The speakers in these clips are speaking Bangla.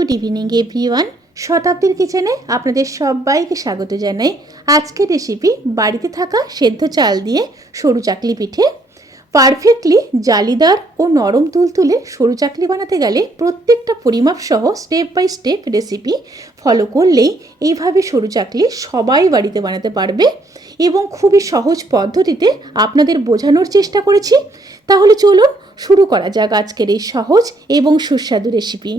Good evening everyone. শতাব্দীর কিচেনে আপনাদের সবাইকে স্বাগত জানাই। আজকের রেসিপি বাড়িতে থাকা সেদ্ধ চাল দিয়ে সরু চাকলি পিঠে। পারফেক্টলি জালিদার ও নরম তুলতুলে সরু চাকলি বানাতে গেলে প্রত্যেকটা পরিমাপ সহ step by step recipe follow করলেই এইভাবে সরু চাকলি সবাই বাড়িতে বানাতে পারবে এবং খুবই সহজ পদ্ধতিতে আপনাদের বোঝানোর চেষ্টা করেছি। তাহলে চলুন শুরু করা যাক আজকের এই সহজ এবং সুস্বাদু রেসিপি।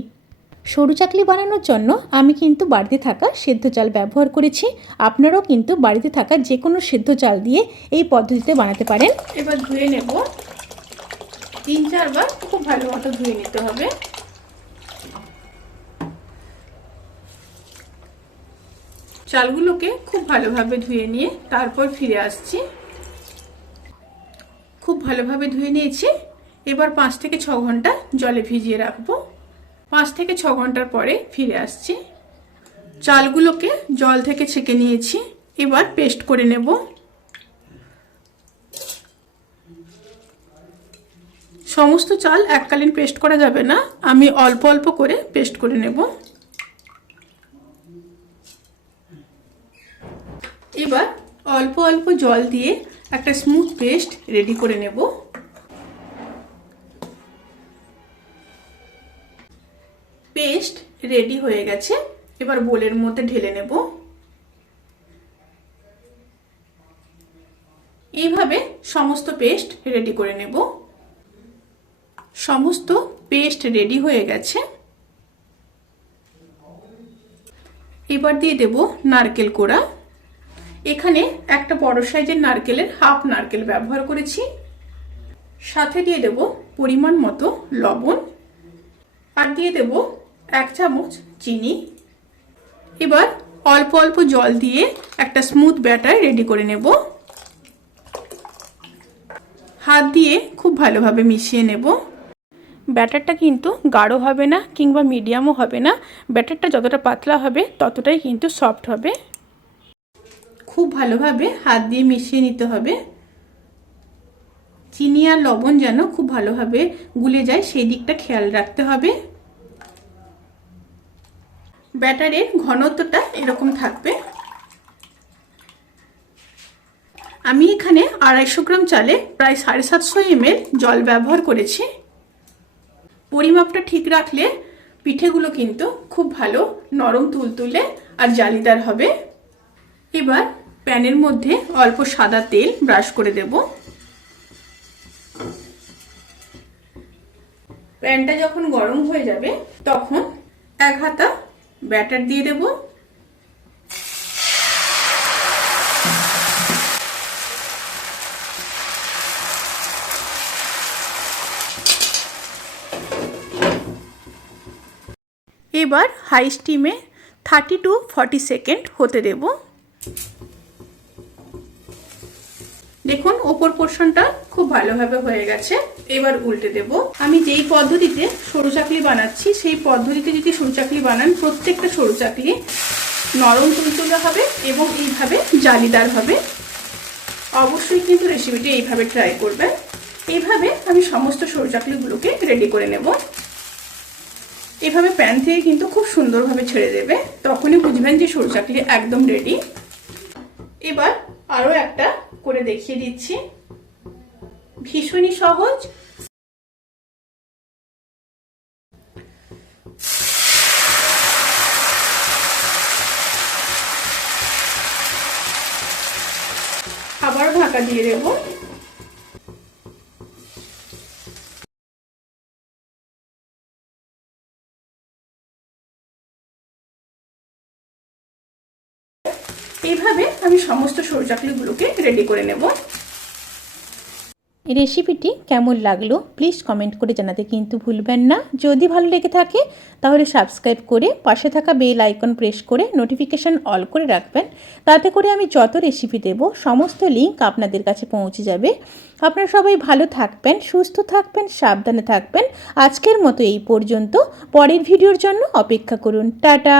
সরু চাকলি বানানোর জন্য আমি কিন্তু বাড়িতে থাকা সেদ্ধ চাল ব্যবহার করেছি। আপনারাও কিন্তু বাড়িতে থাকা যে কোনো সেদ্ধ চাল দিয়ে এই পদ্ধতিতে বানাতে পারেন। এবার ধুয়ে নেব, 3-4 বার খুব ভালো মতো ধুয়ে নিতে হবে। চালগুলোকে খুব ভালোভাবে ধুয়ে নিয়ে তারপর ফিরে আসছি। খুব ভালোভাবে ধুয়ে নিয়েছি। এবার 5 থেকে 6 ঘন্টা জলে ভিজিয়ে রাখবো। 5 থেকে 6 ঘন্টার পরে ফিরে আসছি। চালগুলোকে জল থেকে ছেঁকে নিয়েছি। এবার পেস্ট করে নেব। সমস্ত চাল এককালীন পেস্ট করা যাবে না, আমি অল্প অল্প করে পেস্ট করে নেব। এবার অল্প অল্প জল দিয়ে একটা স্মুথ পেস্ট রেডি করে নেব। পেস্ট রেডি হয়ে গেছে। এবার বোলের মধ্যে ঢেলে নেব। এইভাবে সমস্ত পেস্ট রেডি করে নেব। সমস্ত পেস্ট রেডি হয়ে গেছে। এবার দিয়ে দেব নারকেল কোড়া। এখানে একটা বড় সাইজের নারকেলের হাফ নারকেল ব্যবহার করেছি। সাথে দিয়ে দেব পরিমাণ মতো লবণ আর দিয়ে দেব 1 চামচ চিনি। এবার অল্প অল্প জল দিয়ে একটা স্মুথ ব্যাটার রেডি করে নেব। হাত দিয়ে খুব ভালোভাবে মিশিয়ে নেব। ব্যাটারটা কিন্তু গাঢ় হবে না কিংবা মিডিয়ামও হবে না। ব্যাটারটা যতটা পাতলা হবে ততটাই কিন্তু সফট হবে। খুব ভালোভাবে হাত দিয়ে মিশিয়ে নিতে হবে। চিনি আর লবণ যেন খুব ভালোভাবে গুলে যায় সেই দিকটা খেয়াল রাখতে হবে। ব্যাটারের ঘনত্বটা এরকম থাকবে। আমি এখানে 250 গ্রাম চালে প্রায় 750 ml জল ব্যবহার করেছি। পরিমাপটা ঠিক রাখলে পিঠেগুলো কিন্তু খুব ভালো নরম তুলতুলে আর জালিদার হবে। এবার প্যানের মধ্যে অল্প সাদা তেল ব্রাশ করে দেব। প্যানটা যখন গরম হয়ে যাবে তখন 1 হাতা ব্যাটার দিয়ে দেব। এবার হাই স্টিমে 30 to 40 সেকেন্ড হতে দেব। দেখুন ওপর পোর্শনটা খুব ভালোভাবে হয়ে গেছে। এবার উল্টে দেব। আমি যেই পদ্ধতিতে সরু চাকলি বানাচ্ছি সেই পদ্ধতিতে যদি সরু চাকলি বানান প্রত্যেকটা সরু চাকলি নরম তুলতুলে হবে এবং এইভাবে জালিদার হবে। অবশ্যই কিন্তু রেসিপিটি এইভাবে ট্রাই করবেন। এইভাবে আমি সমস্ত সরু চাকলিগুলোকে রেডি করে নেব। এভাবে প্যান থেকে কিন্তু খুব সুন্দরভাবে ছেড়ে দেবে, তখনই বুঝবেন যে সরু চাকলি একদম রেডি। এবার আরো একটা করে দেখিয়ে দিচ্ছি, ভীষণই সহজ। আবার ঢাকা দিয়ে দেব। এইভাবে আমি সমস্ত সরু চাকলিগুলোকে রেডি করে নেব। এই রেসিপিটি কেমন লাগলো প্লিজ কমেন্ট করে জানাতে কিন্তু ভুলবেন না। যদি ভালো লেগে থাকে তাহলে সাবস্ক্রাইব করে পাশে থাকা বেল আইকন প্রেস করে নোটিফিকেশান অল করে রাখবেন। তাতে করে আমি যত রেসিপি দেব সমস্ত লিঙ্ক আপনাদের কাছে পৌঁছে যাবে। আপনারা সবাই ভালো থাকবেন, সুস্থ থাকবেন, সাবধানে থাকবেন। আজকের মতো এই পর্যন্ত। পরের ভিডিওর জন্য অপেক্ষা করুন। টাটা।